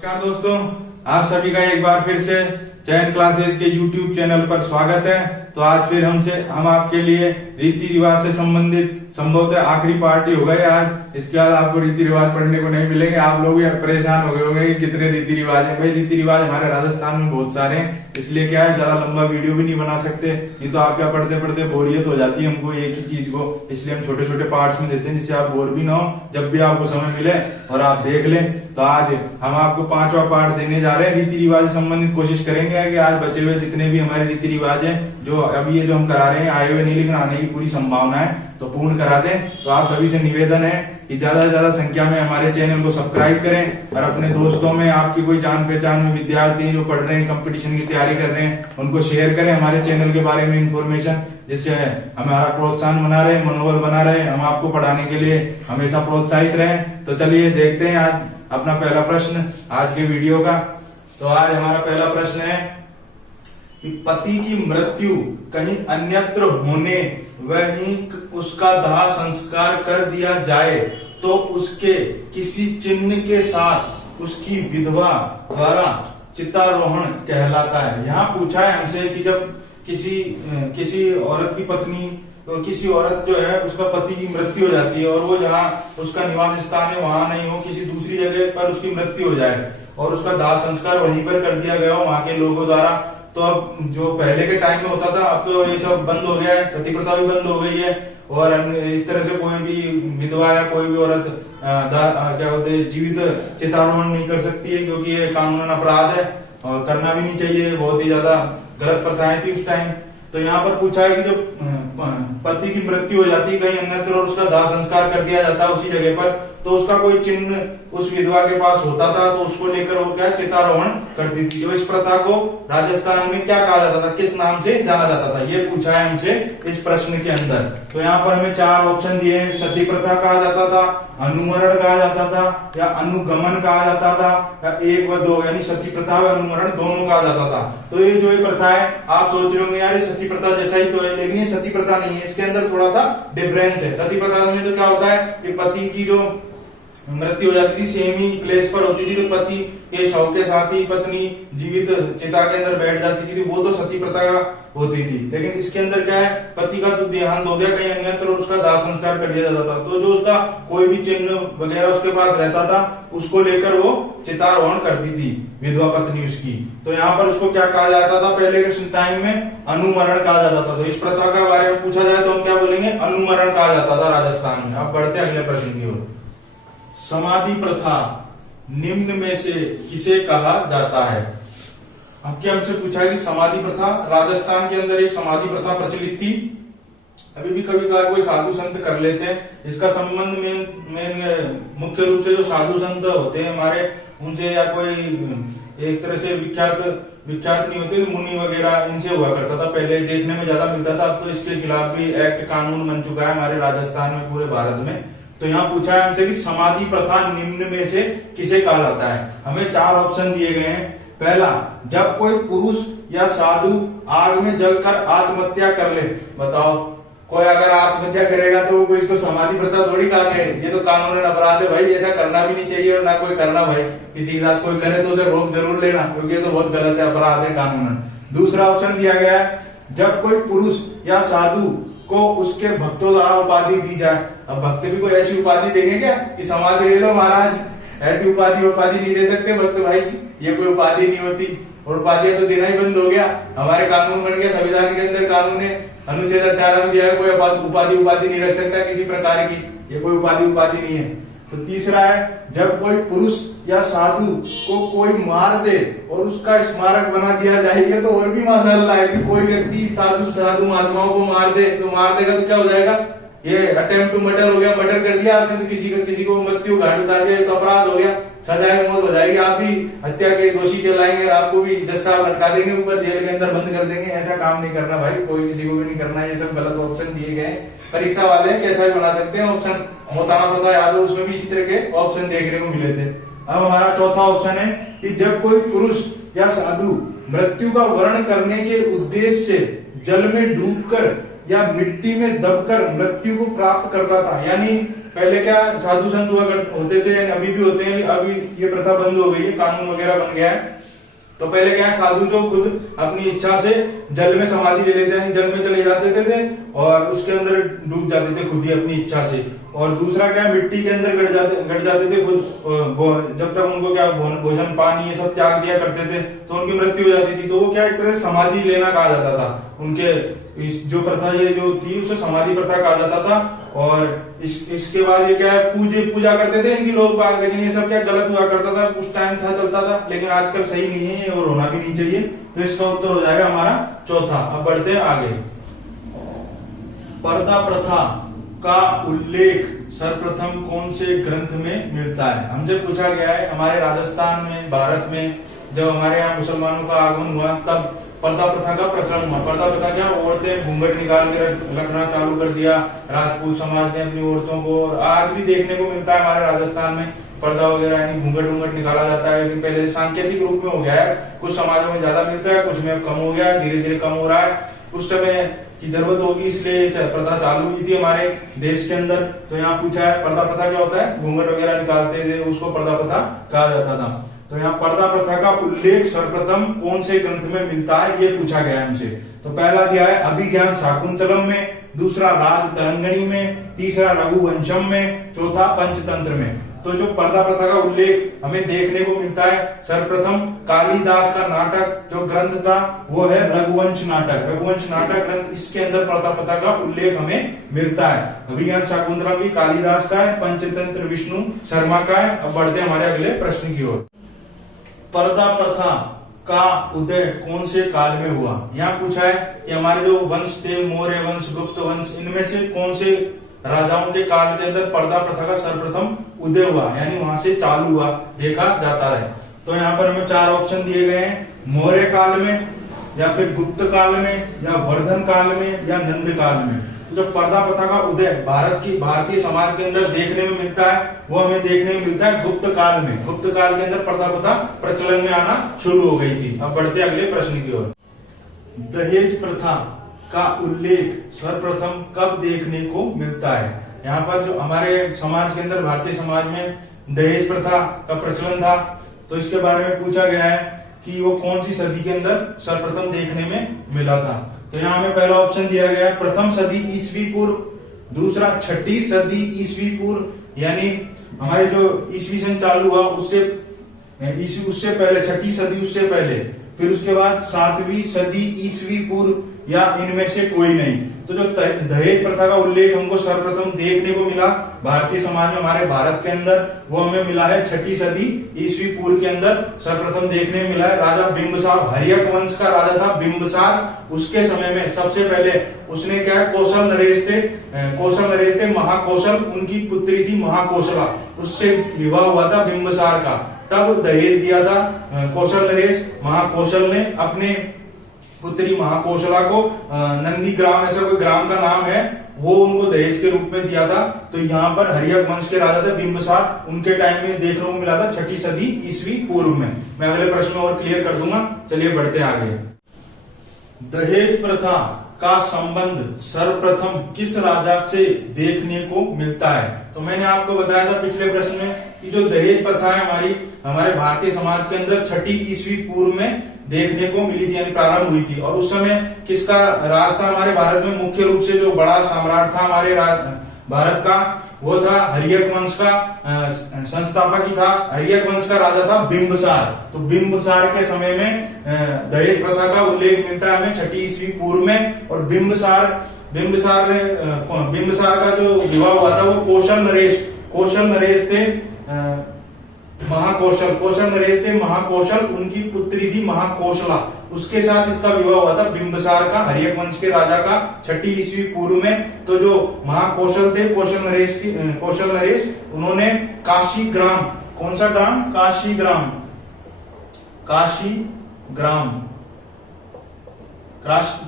नमस्कार दोस्तों, आप सभी का एक बार फिर से चयन क्लासेज के YouTube चैनल पर स्वागत है। तो आज फिर हम आपके लिए रीति रिवाज से संबंधित संभवतः आखिरी पार्टी होगा ये आज। इसके बाद आपको रीति रिवाज पढ़ने को नहीं मिलेंगे। आप लोग भी परेशान हो गए होंगे कि कितने रीति रिवाज हैं। भाई रीति रिवाज हमारे राजस्थान में बहुत सारे हैं, इसलिए क्या है ज्यादा लंबा वीडियो भी नहीं बना सकते, नहीं तो आप क्या पढ़ते पढ़ते बोरियत हो जाती है हमको एक ही चीज को। इसलिए हम छोटे छोटे पार्ट्स में देते हैं जिससे आप बोर भी ना हो, जब भी आपको समय मिले और आप देख लें। तो आज हम आपको 5वां पार्ट देने जा रहे हैं रीति रिवाज से संबंधित। कोशिश करेंगे कि आज बचे हुए जितने भी हमारे रीति रिवाज हैं, जो अभी ये जो हम करा रहे हैं आए हुए नहीं लेकिन आने की पूरी संभावना है, तो पूर्ण करा दें। तो आप सभी से निवेदन है कि ज्यादा से ज्यादा संख्या में हमारे चैनल को सब्सक्राइब करें और अपने दोस्तों में आपकी कोई जान पहचान में विद्यार्थी हैं जो पढ़ रहे हैं, कंपटीशन की तैयारी कर रहे हैं, उनको शेयर करें हमारे चैनल के बारे में इंफॉर्मेशन, जिससे हमारा प्रोत्साहन बना रहे, मनोबल बना रहे, हम आपको पढ़ाने के लिए हमेशा प्रोत्साहित रहें। तो चलिए देखते हैं आज अपना पहला प्रश्न आज के वीडियो का। तो आज हमारा पहला प्रश्न है कि पति की मृत्यु कहीं अन्यत्र होने वहीं उसका दाह संस्कार कर दिया जाए तो उसके किसी चिन्ह के साथ उसकी विधवा द्वारा चितारोहण कहलाता है। यहाँ पूछा है हमसे कि जब किसी औरत की पत्नी, तो किसी औरत जो है उसका पति की मृत्यु हो जाती है और वो जहाँ उसका निवास स्थान है वहां नहीं हो, किसी दूसरी जगह पर उसकी मृत्यु हो जाए और उसका दाह संस्कार वहीं पर कर दिया गया हो वहां के लोगों द्वारा। तो अब जो पहले के टाइम में होता था अब तो ये सब बंद हो गया है, सती प्रथा भी बंद हो गई है और इस तरह से कोई भी विधवा या कोई भी औरत क्या बोलते हैं जीवित चितारोहण नहीं कर सकती है, क्योंकि ये कानूनन अपराध है और करना भी नहीं चाहिए। बहुत ही ज्यादा गलत प्रथाएं थी उस टाइम। तो यहाँ पर पूछा है कि जो पति की मृत्यु हो जाती है कहीं अन्यत्र और उसका दाह संस्कार कर दिया जाता है उसी जगह पर, तो उसका कोई चिन्ह उस विधवा के पास होता था तो उसको लेकर वो क्या चितारोहण करती थी। जो इस प्रथा को राजस्थान में क्या कहा जाता था, किस नाम से जाना जाता था, ये पूछा है हमसे इस प्रश्न के अंदर। तो यहाँ पर हमें 4 ऑप्शन दिए हैं। सती प्रथा कहा जाता था, अनुमरण कहा जाता था या अनुगमन कहा जाता था या 1 व 2 यानी सती प्रथा व अनुमरण दोनों कहा जाता था। तो ये जो प्रथा है आप सोच रहे होंगे यार ये सती प्रथा जैसा ही तो है, लेकिन ये सती प्रथा नहीं है, इसके अंदर थोड़ा सा डिफरेंस है। सती प्रथा में तो क्या होता है कि पति की जो मृत्यु हो जाती थी सेम ही प्लेस पर होती थी, तो पति के शव के साथ ही पत्नी जीवित चिता के अंदर बैठ जाती थी, वो तो सती प्रथा होती थी। लेकिन इसके अंदर क्या है, पति का तो देहांत हो गया कहीं अन्यत्र और उसका दाह संस्कार कर दिया जाता था, तो जो उसका कोई भी चिन्ह वगैरह उसके पास रहता था उसको लेकर वो चितारोहण करती थी विधवा पत्नी उसकी। तो यहाँ पर उसको क्या कहा जाता था पहले के टाइम में, अनुमरण कहा जाता था। तो इस प्रथा के बारे में पूछा जाए तो हम क्या बोलेंगे, अनुमरण कहा जाता था राजस्थान में। अब बढ़ते अगले प्रश्न की ओर। समाधि प्रथा निम्न में से किसे कहा जाता है। अब क्या हमसे पूछा है कि समाधि प्रथा, राजस्थान के अंदर एक समाधि प्रथा प्रचलित थी, अभी भी कभी कभार कोई साधु संत कर लेते हैं। इसका संबंध में मुख्य रूप से जो साधु संत होते हैं हमारे उनसे, या कोई एक तरह से विख्यात नहीं होते, मुनि वगैरह इनसे हुआ करता था। पहले देखने में ज्यादा मिलता था, अब तो इसके खिलाफ भी एक्ट कानून बन चुका है हमारे राजस्थान में, पूरे भारत में। तो यहाँ पूछा है हमसे कि समाधि प्रथा निम्न में से किसे कहा जाता है। हमें 4 ऑप्शन दिए गए हैं। पहला, जब कोई पुरुष या साधु आग में जलकर आत्महत्या कर ले। बताओ, कोई अगर आत्महत्या करेगा तो कोई इसको समाधि प्रथा थोड़ी कहते हैं, ये तो कानूनन अपराध है भाई, ऐसा करना भी नहीं चाहिए और ना कोई करना भाई। किसी के साथ कोई करे तो उसे रोक जरूर लेना, क्योंकि ये तो बहुत गलत है, अपराध है कानूनन। दूसरा ऑप्शन दिया गया है, जब कोई पुरुष या साधु को उसके भक्तों द्वारा उपाधि दी जाए। अब भक्त भी कोई ऐसी उपाधि देंगे क्या कि समाधि ले लो महाराज, ऐसी उपाधि नहीं दे सकते भक्त भाई, ये कोई उपाधि नहीं होती। और उपाधियां तो देना ही बंद हो गया, हमारे कानून बन गया, संविधान के अंदर कानून है, अनुच्छेद 18 में दिया है कोई उपाधि नहीं रख सकता किसी प्रकार की, ये कोई उपाधि नहीं है। तो तीसरा है, जब कोई पुरुष या साधु को कोई मार दे और उसका स्मारक बना दिया जाए। ये तो और भी माशाअल्लाह है कि कोई व्यक्ति साधु महात्माओं को मार दे, तो मार देगा तो क्या हो जाएगा, ये अटेम्प्ट टू मर्डर हो गया, मर्डर कर दिया आपने तो किसी को मृत्यु घाट उतार दिया, तो अपराध हो गया, सजाए मौत हो जाएगी, आप भी हत्या के दोषी कहलाएंगे, आपको भी 10 साल लटका देंगे, ऊपर जेल के अंदर बंद कर देंगे। ऐसा काम नहीं करना भाई, कोई किसी को भी नहीं करना। ये सब गलत ऑप्शन दिए गए, परीक्षा वाले कैसा भी बना सकते हैं ऑप्शन। मोताना प्रथा याद हो, उसमें भी इसी तरह के ऑप्शन देखने को मिले थे। अब हमारा चौथा ऑप्शन है कि जब कोई पुरुष या साधु मृत्यु का वर्ण करने के उद्देश्य से जल में डूबकर या मिट्टी में दबकर मृत्यु को प्राप्त करता था, यानी पहले क्या साधु संत होते थे, अभी भी होते हैं, अभी ये प्रथा बंद हो गई है, कानून वगैरह बन गया है। तो पहले क्या है, साधु जो खुद अपनी इच्छा से जल में समाधि ले लेते हैं, जल में चले जाते थे और उसके अंदर डूब जाते थे खुद ही अपनी इच्छा से। और दूसरा क्या है, मिट्टी के अंदर गड़ जाते थे खुद, जब तक उनको क्या भोजन पानी ये सब त्याग दिया करते थे तो उनकी मृत्यु हो जाती थी। तो वो क्या एक तरह से समाधि लेना कहा जाता था, उनके जो प्रथा ये जो थी उसे समाधि प्रथा कहा जाता था। और इसके बाद ये क्या है, पूजा करते थे इनकी लोग बाग, लेकिन ये सब क्या गलत हुआ करता था, उस टाइम था चलता था, लेकिन आजकल सही नहीं है और होना भी नहीं चाहिए। तो इसका उत्तर हो जाएगा हमारा चौथा। अब बढ़ते हैं आगे। पर्दा प्रथा का उल्लेख सर्वप्रथम कौन से ग्रंथ में मिलता है? हमसे पूछा गया है, हमारे राजस्थान में, भारत में जब हमारे यहाँ मुसलमानों का आगमन हुआ तब पर्दा प्रथा का प्रचलन हुआ। पर्दा प्रथा क्या, औरतें घूंघट निकाल के रखना चालू कर दिया राजपूत समाज ने अपनी औरतों को। आज भी देखने को मिलता है हमारे राजस्थान में पर्दा वगैरह यानी घूंघट निकाला जाता है, लेकिन पहले सांकेतिक रूप में हो गया है। कुछ समाजों में ज्यादा मिलता है, कुछ में कम हो गया है, धीरे धीरे कम हो रहा है। उस समय की जरूरत होगी इसलिए प्रथा चालू हुई थी हमारे देश के अंदर। तो यहाँ पूछा है पर्दा प्रथा क्या होता है, घूंघट वगैरह निकालते थे, उसको पर्दा प्रथा कहा जाता था। तो यहाँ पर्दा प्रथा का उल्लेख सर्वप्रथम कौन से ग्रंथ में मिलता है, ये पूछा गया है हमसे। तो पहला दिया है अभिज्ञान शाकुंतलम में, दूसरा राज तरंगणी में, तीसरा रघुवंशम में, चौथा पंचतंत्र में। तो जो पर्दा प्रथा का उल्लेख हमें देखने को मिलता है सर्वप्रथम कालिदास का नाटक जो ग्रंथ था वो है रघुवंश नाटक। रघुवंश नाटक ग्रंथ, इसके अंदर पर्दा प्रथा का उल्लेख हमें मिलता है। अभिज्ञान शाकुंतलम भी कालिदास का है, पंचतंत्र विष्णु शर्मा का है। अब बढ़ते हमारे अगले प्रश्न की ओर। पर्दा प्रथा का उदय कौन से काल में हुआ? यहाँ पूछा है कि हमारे जो वंश थे, मौर्य वंश, गुप्त वंश, इनमें से कौन से राजाओं के काल के अंदर पर्दा प्रथा का सर्वप्रथम उदय हुआ, यानी वहां से चालू हुआ देखा जाता है। तो यहाँ पर हमें 4 ऑप्शन दिए गए हैं, मौर्य काल में, या फिर गुप्त काल में, या वर्धन काल में, या नंद काल में। तो जो पर्दा प्रथा का उदय भारतीय समाज के अंदर देखने में मिलता है वो हमें देखने में मिलता है गुप्त काल में। गुप्त काल के अंदर पर्दा प्रथा प्रचलन में आना शुरू हो गई थी। अब बढ़ते अगले प्रश्न की ओर। दहेज प्रथा का उल्लेख सर्वप्रथम कब देखने को मिलता है? यहाँ पर जो हमारे समाज के अंदर, भारतीय समाज में दहेज प्रथा का प्रचलन था, तो इसके बारे में पूछा गया है कि वो कौन सी सदी के अंदर सर्वप्रथम देखने में मिला था। तो यहाँ हमें पहला ऑप्शन दिया गया है प्रथम सदी ईसवी पूर्व, दूसरा छठी सदी ईसवी पूर्व, यानी हमारे जो ईसवी सन चालू हुआ उससे पहले, छठी सदी उससे पहले, फिर उसके बाद 7वीं सदी ईसवी पूर्व, या इनमें से कोई नहीं। तो जो दहेज प्रथा का उल्लेख हमको सर्वप्रथम देखने को मिला भारतीय समाज में, हमारे भारत के अंदर, वो हमें मिला है छठी सदी ईसवी पूर्व के अंदर सर्वप्रथम देखने मिला है। राजा बिंबसार, हर्यक वंश का राजा था बिंबसार, उसके समय में सबसे पहले उसने क्या है, कौशल नरेश थे महाकौशल, उनकी पुत्री थी महाकौशला, उससे विवाह हुआ था बिंबसार का। तब दहेज दिया था कौशल नरेश महाकौशल ने अपने पुत्री महाकौशला को, नंदीग्राम ऐसा कोई ग्राम का नाम है, वो उनको दहेज के रूप में दिया था। तो यहाँ पर हर्यक वंश के राजा थे बिंबसार, उनके टाइम में देखने को मिला था छठी सदी ईसवी पूर्व में। मैं अगले प्रश्न और क्लियर कर दूंगा। चलिए बढ़ते आगे। दहेज प्रथा का संबंध सर्वप्रथम किस राजा से देखने को मिलता है? तो मैंने आपको बताया था पिछले प्रश्न में कि जो दहेज प्रथा है हमारे भारतीय समाज के अंदर छठी ईसवी पूर्व में देखने को मिली थी, यानी प्रारंभ हुई थी। और उस समय किसका राज था हमारे भारत में? मुख्य रूप से जो बड़ा सम्राट था हमारे भारत का, वो था हर्यक वंश का, संस्थापक ही था, हर्यक वंश का राजा था बिंबसार। तो बिंबसार के समय में दहेज प्रथा का उल्लेख मिलता है हमें छठी ईसवी पूर्व में। और बिंबसार का जो विवाह हुआ था वो कौशल नरेश थे महाकौशल, उनकी पुत्री थी महाकौशला, उसके साथ इसका विवाह हुआ था बिंबसार का, हर्यक वंश के राजा का, छठी ईसवी पूर्व में। तो जो महाकौशल थे, कौशल नरेश, उन्होंने काशीग्राम, कौन सा ग्राम?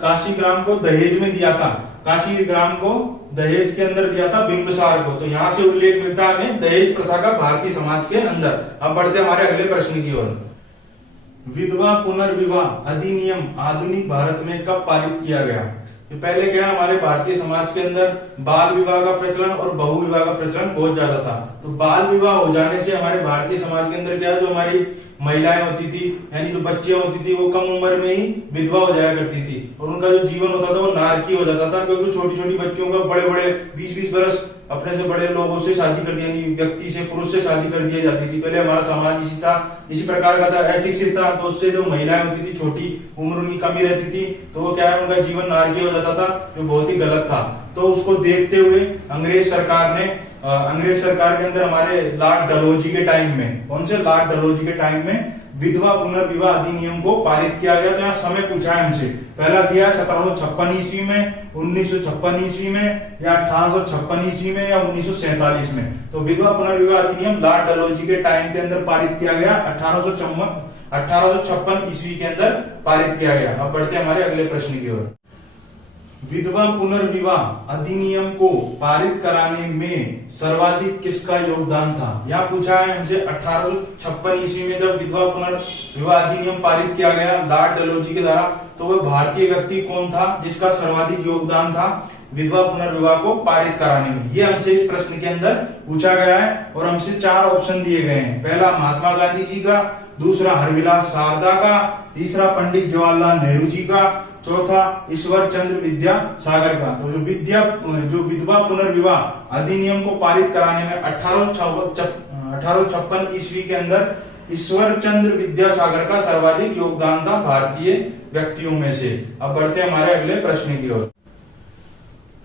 काशीग्राम को दहेज में दिया था, काशीग्राम को दहेज के अंदर दिया था बिंबसार को। तो यहां से उल्लेख मिलता है हमें दहेज प्रथा का भारतीय समाज के अंदर। अब बढ़ते हमारे अगले प्रश्न की ओर। विधवा पुनर्विवाह अधिनियम आधुनिक भारत में कब पारित किया गया? कि पहले क्या है, हमारे भारतीय समाज के अंदर बाल विवाह का प्रचलन और बहु विवाह का प्रचलन बहुत ज्यादा था। तो बाल विवाह हो जाने से हमारे भारतीय समाज के अंदर क्या है, जो हमारी महिलाएं होती थी यानी जो बच्चियां होती थी वो कम उम्र में ही विधवा हो जाया करती थी और उनका जो जीवन होता था वो नारकीय हो जाता था, क्योंकि छोटी छोटी बच्चियों का बड़े बड़े 20-20 बरस अपने से बड़े लोगों से शादी कर दिया, व्यक्ति से, पुरुष से शादी कर दी जाती थी। पहले हमारा समाज इसी था, इसी प्रकार का था, अशिक्षित था। तो उससे जो महिलाएं होती थी, छोटी उम्र उनकी कमी रहती थी, तो वो क्या है, उनका जीवन नारकीय हो जाता था, जो बहुत ही गलत था। तो उसको देखते हुए अंग्रेज सरकार के अंदर हमारे लॉर्ड डलहौजी के टाइम में, कौन से लॉर्ड डलहौजी के टाइम में विधवा पुनर्विवाह अधिनियम को पारित किया गया। तो यहाँ समय पूछा है हमसे, पहला दिया 1756 ईस्वी में, 1956 ईस्वी में, या 1856 ईस्वी में, या 1947 में। तो विधवा पुनर्विवाह अधिनियम लॉर्ड डलहौजी के टाइम के अंदर पारित किया गया, 1856 ईस्वी के अंदर पारित किया गया। अब बढ़ते हमारे अगले प्रश्न की ओर। विधवा पुनर्विवाह अधिनियम को पारित कराने में सर्वाधिक किसका योगदान था? यहाँ पूछा है हमसे 1856 ईस्वी में जब विधवा पुनर्विवाह अधिनियम पारित किया गया लॉर्ड डलहौजी के द्वारा, तो वह भारतीय व्यक्ति कौन था जिसका सर्वाधिक योगदान था विधवा पुनर्विवाह को पारित कराने में? ये हमसे इस प्रश्न के अंदर पूछा गया है और हमसे 4 ऑप्शन दिए गए हैं। पहला महात्मा गांधी जी का, दूसरा हरविलास शारदा का, तीसरा पंडित जवाहरलाल नेहरू जी का, चौथा ईश्वर चंद्र विद्यासागर का। तो जो विधवा पुनर्विवाह अधिनियम को पारित कराने में 1856 ईस्वी के अंदर ईश्वर चंद्र विद्यासागर का सर्वाधिक योगदान था भारतीय व्यक्तियों में से। अब बढ़ते हैं हमारे अगले प्रश्न की ओर।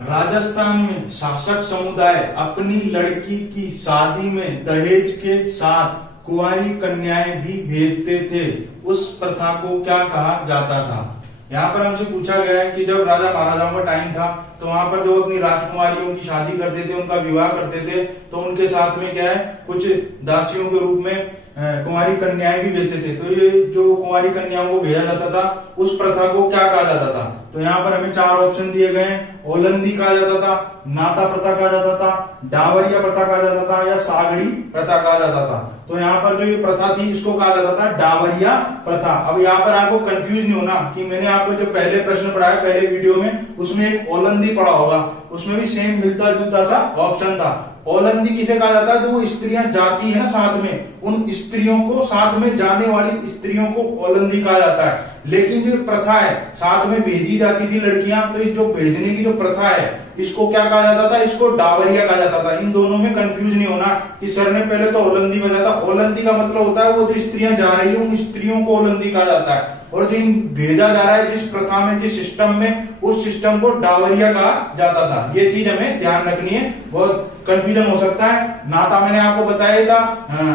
राजस्थान में शासक समुदाय अपनी लड़की की शादी में दहेज के साथ कुंवारी कन्याएं भी भेजते थे, उस प्रथा को क्या कहा जाता था? यहाँ पर हमसे पूछा गया है कि जब राजा महाराजाओं का टाइम था तो वहां पर जो अपनी राजकुमारियों की शादी करते थे, उनका विवाह करते थे, तो उनके साथ में क्या है, कुछ दासियों के रूप में कुंवारी कन्याएं भी भेजते थे। तो ये जो कुंवारी कन्याओं को भेजा जाता था, उस प्रथा को क्या कहा जाता था? तो यहाँ पर हमें 4 ऑप्शन दिए गए हैं। ओलंदी कहा जाता था, नाता प्रथा कहा जाता था, डावरिया प्रथा कहा जाता था, या सागड़ी प्रथा कहा जाता था। तो यहाँ पर जो ये प्रथा थी इसको कहा जाता था डावरिया प्रथा। अब यहाँ पर आपको कंफ्यूज नहीं होना कि मैंने आपको जो पहले प्रश्न पढ़ाया पहले वीडियो में, उसमें एक ओलंदी पढ़ा होगा, उसमें भी सेम मिलता जुलता सा ऑप्शन था। ओलंदी किसे कहा जाता है? जो वो स्त्रियां जाती है ना साथ में, उन स्त्रियों को, साथ में जाने वाली स्त्रियों को ओलंदी कहा जाता है। लेकिन जो प्रथा है, साथ में भेजी जाती थी लड़कियां, तो इस जो भेजने की जो प्रथा है इसको क्या कहा जाता था? इसको डावरिया कहा जाता था। इन दोनों में कंफ्यूज नहीं होना कि सर ने पहले तो ओलंदी बताया था। ओलंदी का मतलब होता है वो जो स्त्रियां जा रही है उन स्त्रियों को ओलंदी कहा जाता है, और जो भेजा जा रहा है जिस प्रथा में, जिस सिस्टम में, उस सिस्टम को डावरिया कहा जाता था। ये चीज हमें ध्यान रखनी है, बहुत कंफ्यूजन हो सकता है। नाता मैंने आपको बताया था,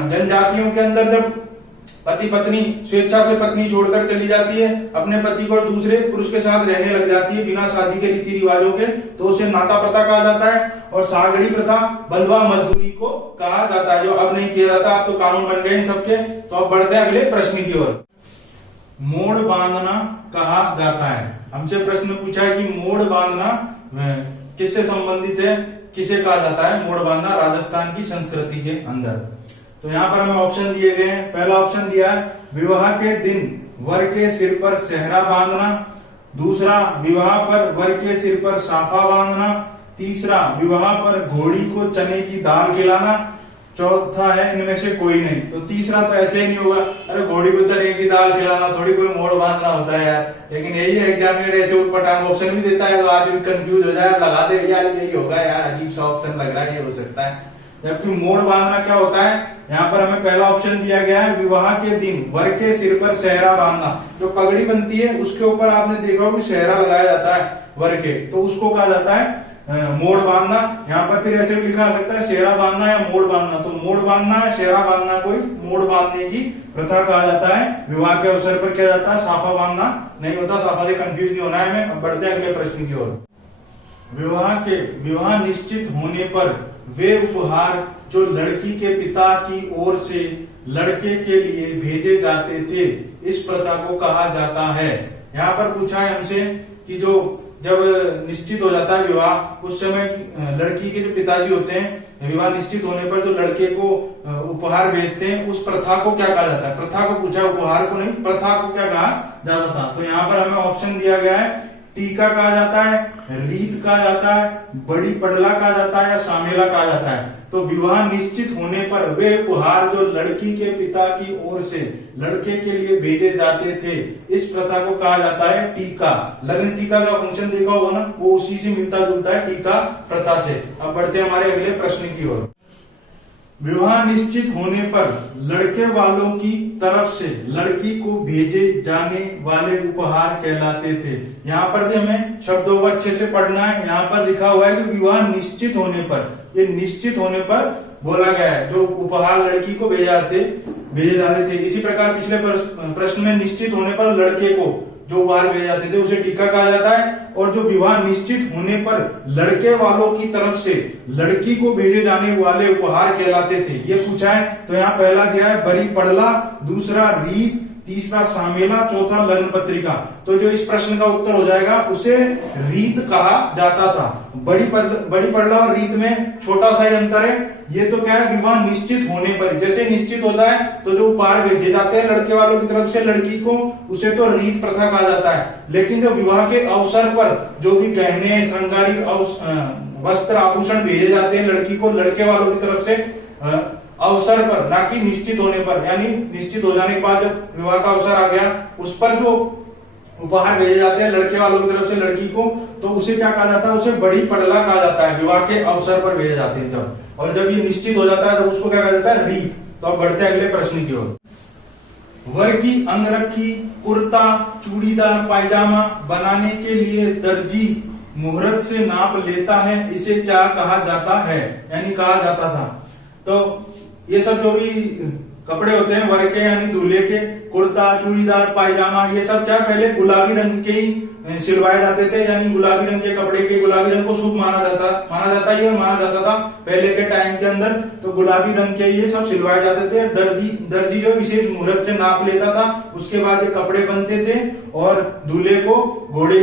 जनजातियों के अंदर जब पति पत्नी स्वेच्छा से पत्नी छोड़कर चली जाती है, अपने पति को दूसरे पुरुष के साथ रहने लग जाती है बिना शादी के रीति रिवाजों के, तो उसे नाता प्रथा कहा जाता है। और सागड़ी प्रथा बंधुआ मजदूरी को कहा जाता है, जो अब नहीं किया जाता, अब तो कानून बन गए इन सबके। तो अब बढ़ते हैं अगले प्रश्न की ओर। मोड़ बांधना कहा जाता है। हमसे प्रश्न पूछा है कि मोड़ बांधना किससे संबंधित है, किसे कहा जाता है मोड़ बांधना राजस्थान की संस्कृति के अंदर? तो यहाँ पर हमें ऑप्शन दिए गए हैं। पहला ऑप्शन दिया है विवाह के दिन वर के सिर पर सेहरा बांधना, दूसरा विवाह पर वर के सिर पर साफा बांधना, तीसरा विवाह पर घोड़ी को चने की दाल खिलाना, चौथा है इनमें से कोई नहीं। तो तीसरा तो ऐसे ही नहीं होगा, अरे घोड़ी को चने की दाल खिलाना थोड़ी कोई मोड़ बांधना होता है यार। लेकिन यही है एग्जाम में ऐसे उठपटांग ऑप्शन भी देता है, तो आदमी कंफ्यूज हो जाए, लगा दे यार यही होगा यार, अजीब सा ऑप्शन लग रहा है, ये हो सकता है। जबकि मोड़ बांधना क्या होता है, यहाँ पर हमें पहला ऑप्शन दिया गया है विवाह के दिन वर के सिर पर सेहरा बांधना। जो पगड़ी बनती है उसके ऊपर आपने देखा होगा सेहरा लगाया जाता है वर के, तो उसको कहा जाता है मोड़ बांधना। यहाँ पर फिर ऐसे भी लिखा जा सकता है सेहरा बांधना या मोड़ बांधना। तो मोड़ बांधना या सेहरा बांधना कोई मोड़ बांधने की प्रथा कहा जाता है। विवाह के अवसर पर क्या जाता है, साफा बांधना नहीं होता। साफा से कंफ्यूज नहीं होना है हमें। अब बढ़ते हैं अगले प्रश्न की ओर। विवाह निश्चित होने पर वे उपहार जो लड़की के पिता की ओर से लड़के के लिए भेजे जाते थे, इस प्रथा को कहा जाता है। यहाँ पर पूछा है हमसे कि जो जब निश्चित हो जाता है विवाह, उस समय लड़की के जो पिताजी होते हैं, विवाह निश्चित होने पर जो लड़के को उपहार भेजते हैं, उस प्रथा को क्या कहा जाता है? प्रथा को पूछा, उपहार को नहीं, प्रथा को क्या कहा जाता था? तो यहाँ पर हमें ऑप्शन दिया गया है टीका कहा जाता है, रीत कहा जाता है, बड़ी पड़ला कहा जाता है या सामेला कहा जाता है। तो विवाह निश्चित होने पर वे उपहार जो लड़की के पिता की ओर से लड़के के लिए भेजे जाते थे, इस प्रथा को कहा जाता है टीका। लग्न टीका का फंक्शन देखा होगा ना, वो उसी से मिलता जुलता है टीका प्रथा से। अब बढ़ते हैं हमारे अगले प्रश्न की ओर। विवाह निश्चित होने पर लड़के वालों की तरफ से लड़की को भेजे जाने वाले उपहार कहलाते थे। यहाँ पर भी हमें शब्दों को अच्छे से पढ़ना है। यहाँ पर लिखा हुआ है कि विवाह निश्चित होने पर, ये निश्चित होने पर बोला गया है, जो उपहार लड़की को भेजे जाते थे। इसी प्रकार पिछले प्रश्न में निश्चित होने पर लड़के को जो उपहार भेजे जाते थे उसे टीका कहा जाता है, और जो विवाह निश्चित होने पर लड़के वालों की तरफ से लड़की को भेजे जाने वाले उपहार कहलाते थे। ये पूछा है, तो यहाँ पहला दिया है बड़ी पड़ला, दूसरा रीत, तीसरा सामेला, चौथा लग्न पत्रिका। तो जो इस प्रश्न का उत्तर हो जाएगा उसे रीत कहा जाता था। बड़ी पड़ला और रीत में छोटा सा ही अंतर है। ये तो क्या है, विवाह निश्चित होने पर, जैसे निश्चित होता है तो जो उपहार भेजे जाते हैं लड़के वालों की तरफ से लड़की को, उसे तो रीत प्रथा कहा जाता है। लेकिन जो विवाह के अवसर पर जो भी गहने, श्रृंगारिक वस्त्र, आभूषण भेजे जाते हैं लड़की को लड़के वालों की तरफ से अवसर पर, ना कि निश्चित होने पर, यानी निश्चित हो जाने के बाद जब विवाह का अवसर आ गया उस पर जो उपहार भेजे जाते हैं लड़के वालों की तरफ से लड़की को, तो उसे क्या कहा जाता है, उसे बड़ी पड़ला कहा जाता है। विवाह के अवसर पर भेजे जाते हैं जब, और जब ये निश्चित हो जाता है तो उसको क्या कहा जाता है, रीत। तो अब बढ़ते हैं अगले प्रश्न की ओर। वर की अंगरखी, कुर्ता, चूड़ीदार पायजामा बनाने के लिए दर्जी मुहूर्त से नाप लेता है, इसे क्या कहा जाता है, यानी कहा जाता था। तो ये सब जो भी कपड़े होते हैं वर के यानी दूल्हे के, कुर्ता, चूड़ीदार पायजामा, ये सब क्या पहले गुलाबी रंग के ही सिलवाए जाते थे, यानी गुलाबी रंग के कपड़े के, गुलाबी रंग को शुभ माना जाता ही और माना जाता था पहले के टाइम के अंदर। तो गुलाबी रंग के ये सब सिलवाए जाते थे। दर्जी जो विशेष मुहूर्त से नाप लेता था, उसके बाद ये कपड़े बनते थे और दूल्हे को घोड़े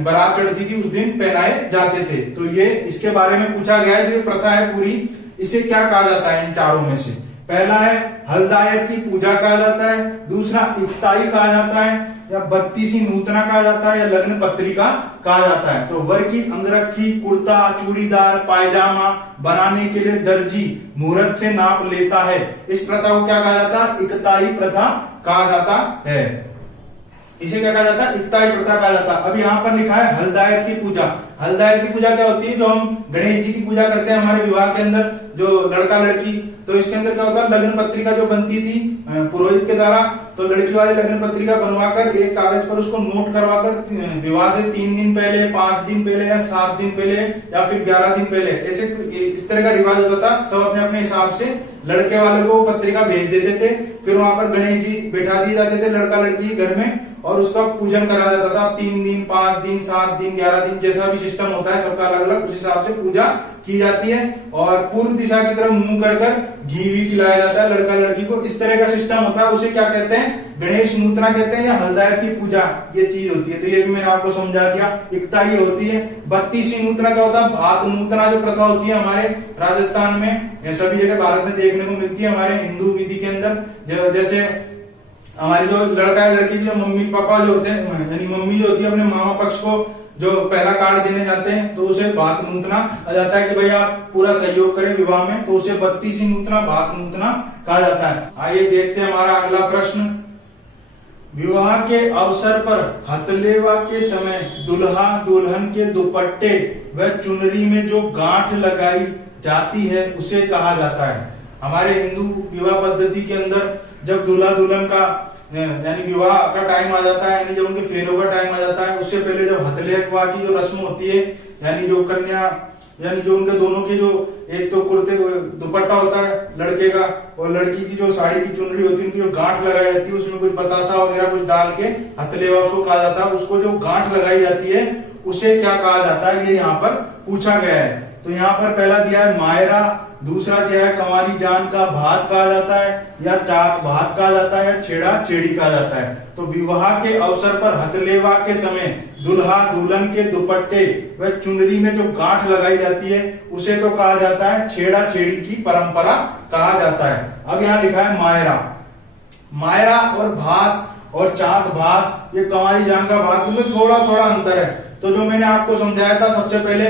बारात चढ़ती थी उस दिन पहनाए जाते थे। तो ये इसके बारे में पूछा गया है, जो प्रथा है पूरी, इसे क्या कहा जाता है इन चारों में से। पहला है हलदायक की पूजा कहा जाता है, दूसरा इकताई कहा जाता है, या बत्तीसी नूतना कहा जाता है, या लग्न पत्रिका कहा जाता है। तो वर की अंगरखी, कुर्ता, चूड़ीदार पायजामा बनाने के लिए दर्जी मुहूर्त से नाप लेता है, इस प्रथा को क्या कहा जाता है, इकताई प्रथा कहा जाता है। इसे क्या कहा जाता है, इकताई प्रथा कहा जाता है। अब यहाँ पर लिखा है हलदायक की पूजा। हलदायक की पूजा क्या होती है, जो हम गणेश जी की पूजा करते हैं हमारे विवाह के अंदर, जो लड़का लड़की, तो इसके अंदर क्या होता है, लग्न पत्रिका जो बनती थी पुरोहित के द्वारा, तो लड़की वाली लग्न पत्रिका बनवाकर एक कागज पर उसको नोट करवाकर विवाह से 3 दिन पहले, 5 दिन पहले, या 7 दिन पहले, या फिर 11 दिन पहले, ऐसे इस तरह का रिवाज होता था। सब अपने अपने हिसाब से लड़के वाले को पत्रिका भेज देते थे, फिर वहां पर गणेश जी बैठा दिए जाते थे लड़का लड़की घर में, और उसका पूजन करा जाता था। 3 दिन, 5 दिन, 7 दिन, 11 दिन, जैसा भी सिस्टम होता है सबका अलग अलग, उस हिसाब से पूजा की जाती है। और पूर्व दिशा की तरफ मुंह कर घी भी खिलाया जाता है लड़का लड़की को, इस तरह का सिस्टम होता है। उसे क्या कहते हैं, गणेश नूतना कहते हैं, या हलदायक की पूजा ये चीज होती है। तो ये भी मैंने आपको समझा दिया। इकताई होती है। बत्तीसी नूतना क्या होता है, भात नूतना जो प्रथा होती है हमारे राजस्थान में, सभी जगह भारत में देखने को मिलती है हमारे हिंदू विधि के अंदर। जैसे हमारी जो लड़का है लड़की की जो मम्मी पापा जो होते हैं, यानी मम्मी जो होती है अपने मामा पक्ष को जो पहला कार्ड देने जाते हैं, तो उसे भात नूतना आ जाता है कि भाई आप पूरा सहयोग करें विवाह में, तो उसे बत्तीसी नूतना, भात नूतना कहा जाता है। आइए देखते हैं हमारा अगला प्रश्न। विवाह के अवसर पर हथलेवा के समय दुल्हा दुल्हन के दुपट्टे व चुनरी में जो गांठ लगाई जाती है उसे कहा जाता है। हमारे हिंदू विवाह पद्धति के अंदर जब दूल्हा दुल्हन का यानी विवाह का टाइम आ जाता है, यानी जब उनके फेरों का टाइम आ जाता है, उससे पहले जब हथलेवा की जो रस्म होती है, यानी जो कन्या, यानी जो उनके दोनों के जो एक तो कुर्ते दुपट्टा होता है लड़के का, और लड़की की जो साड़ी की चुनरी होती है, उनकी जो गांठ लगाई जाती है, उसमें कुछ बतासा वगैरह कुछ डाल के हथलेवा उसको कहा जाता है। उसको जो गांठ लगाई जाती है उसे क्या कहा जाता है, ये यहाँ पर पूछा गया है। तो यहाँ पर पहला दिया है मायरा, दूसरा दिया है कंवारी जान का भात कहा जाता है, या चाक भात कहा जाता है, या छेड़ा छेड़ी कहा जाता है। तो विवाह के अवसर पर हथलेवा के समय दुल्हा दुल्हन के दुपट्टे व चुनरी में जो गांठ लगाई जाती है उसे तो कहा जाता है छेड़ा छेड़ी की परंपरा कहा जाता है। अब यहाँ लिखा है मायरा। मायरा और भात और चाक भात, ये कंवारी जान का भात, उनमें थोड़ा थोड़ा अंतर है। तो जो मैंने आपको समझाया था सबसे पहले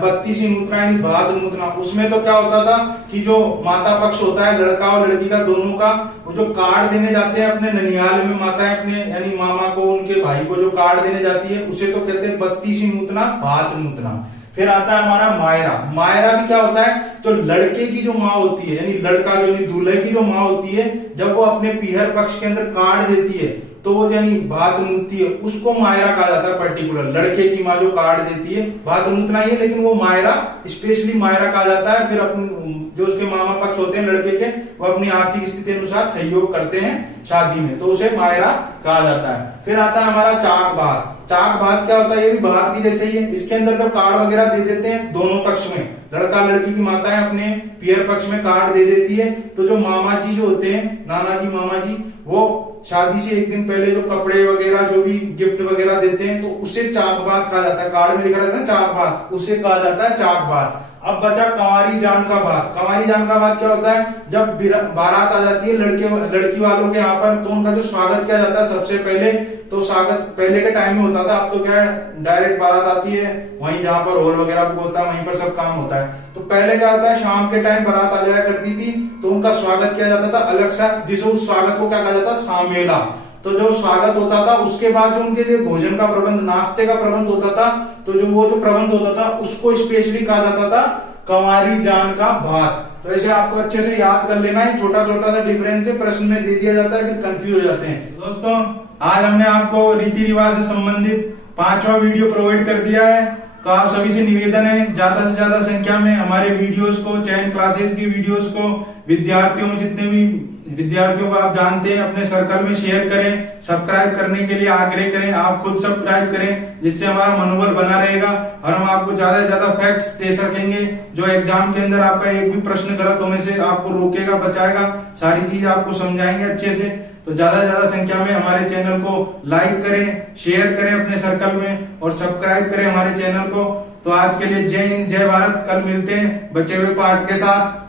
बत्तीसी नूतना यानी भात नूतना, उसमें तो क्या होता था कि जो माता पक्ष होता है लड़का और लड़की का दोनों का, वो जो कार्ड देने जाते हैं अपने ननिहाल में, माताएं अपने यानी मामा को उनके भाई को जो कार्ड देने जाती है उसे तो कहते हैं बत्तीसी नूतना भात नूतना। फिर आता है हमारा मायरा। मायरा भी क्या होता है, जो लड़के की जो माँ होती है यानी लड़का जो दूल्हे की जो माँ होती है, जब वो अपने पीहर पक्ष के अंदर कार्ड देती है तो वो यानी भात नूतती है, उसको मायरा कहा जाता है। पर्टिकुलर लड़के की माँ जो कार्ड देती है, भात नूतना ही है लेकिन वो मायरा, स्पेशली मायरा कहा जाता है। फिर अपन जो उसके मामा पक्ष होते हैं लड़के के, वो अपनी आर्थिक स्थिति अनुसार सहयोग करते हैं शादी में, तो उसे मायरा कहा जाता है। फिर आता है हमारा चाक भात। चाक भात क्या होता है, ये भी भात की जैसे ही है। इसके अंदर जब कार्ड वगैरह दे देते हैं दोनों पक्ष में, लड़का लड़की की माताएं अपने पियर पक्ष में कार्ड दे देती है, तो जो मामा जी जो होते हैं, नाना जी मामा जी, वो शादी से एक दिन पहले जो कपड़े वगैरह जो भी गिफ्ट वगैरह देते हैं तो उसे चाक भात कहा जाता है। कार्ड में लिखा रहता है ना चाक भात, उसे कहा जाता है चाक भात। अब बचा कंवारी जान का भात। कंवारी जान का भात क्या होता है, जब बारात आ जाती है लड़की वालों के यहाँ पर, तो उनका जो स्वागत किया जाता है सबसे पहले, तो स्वागत पहले के टाइम में होता था, अब तो क्या है डायरेक्ट बारात आती है, वहीं जहाँ पर हॉल वगैरह बुक होता है वहीं पर सब काम होता है। तो पहले क्या होता है, शाम के टाइम बारात आ जाया करती थी तो उनका स्वागत किया जाता था अलग सा, जिसे उस स्वागत को क्या कहा जाता, सामेला। तो जो स्वागत होता था उसके बाद जो उनके लिए भोजन का प्रबंध, नाश्ते का प्रबंध होता था, तो जो वो जो प्रबंध होता था उसको स्पेशली कहा जाता था कंवारी जान का भात। तो ऐसे आपको अच्छे से याद कर लेना है, छोटा छोटा सा डिफरेंस है, प्रश्न में दे दिया जाता है, फिर कंफ्यूज हो जाते हैं। दोस्तों आज हमने आपको रीति रिवाज से संबंधित 5वां वीडियो प्रोवाइड कर दिया है, तो आप सभी से निवेदन है ज्यादा से ज्यादा संख्या में हमारे वीडियोस को, चयन क्लासेस की वीडियोस को विद्यार्थियों में, जितने भी विद्यार्थियों को आप जानते हैं अपने सर्कल में शेयर करें। सब्सक्राइब करने के लिए आग्रह करें, आप खुद सब्सक्राइब करें, जिससे हमारा मनोबल बना रहेगा और हम आपको ज्यादा से ज्यादा फैक्ट्स दे सकेंगे, जो एग्जाम के अंदर आपका एक भी प्रश्न गलत होने से आपको रोकेगा, बचाएगा, सारी चीज आपको समझाएंगे अच्छे से। तो ज्यादा से ज्यादा संख्या में हमारे चैनल को लाइक करें, शेयर करें अपने सर्कल में और सब्सक्राइब करें हमारे चैनल को। तो आज के लिए जय हिंद, जय भारत। कल मिलते हैं बचे हुए पाठ के साथ।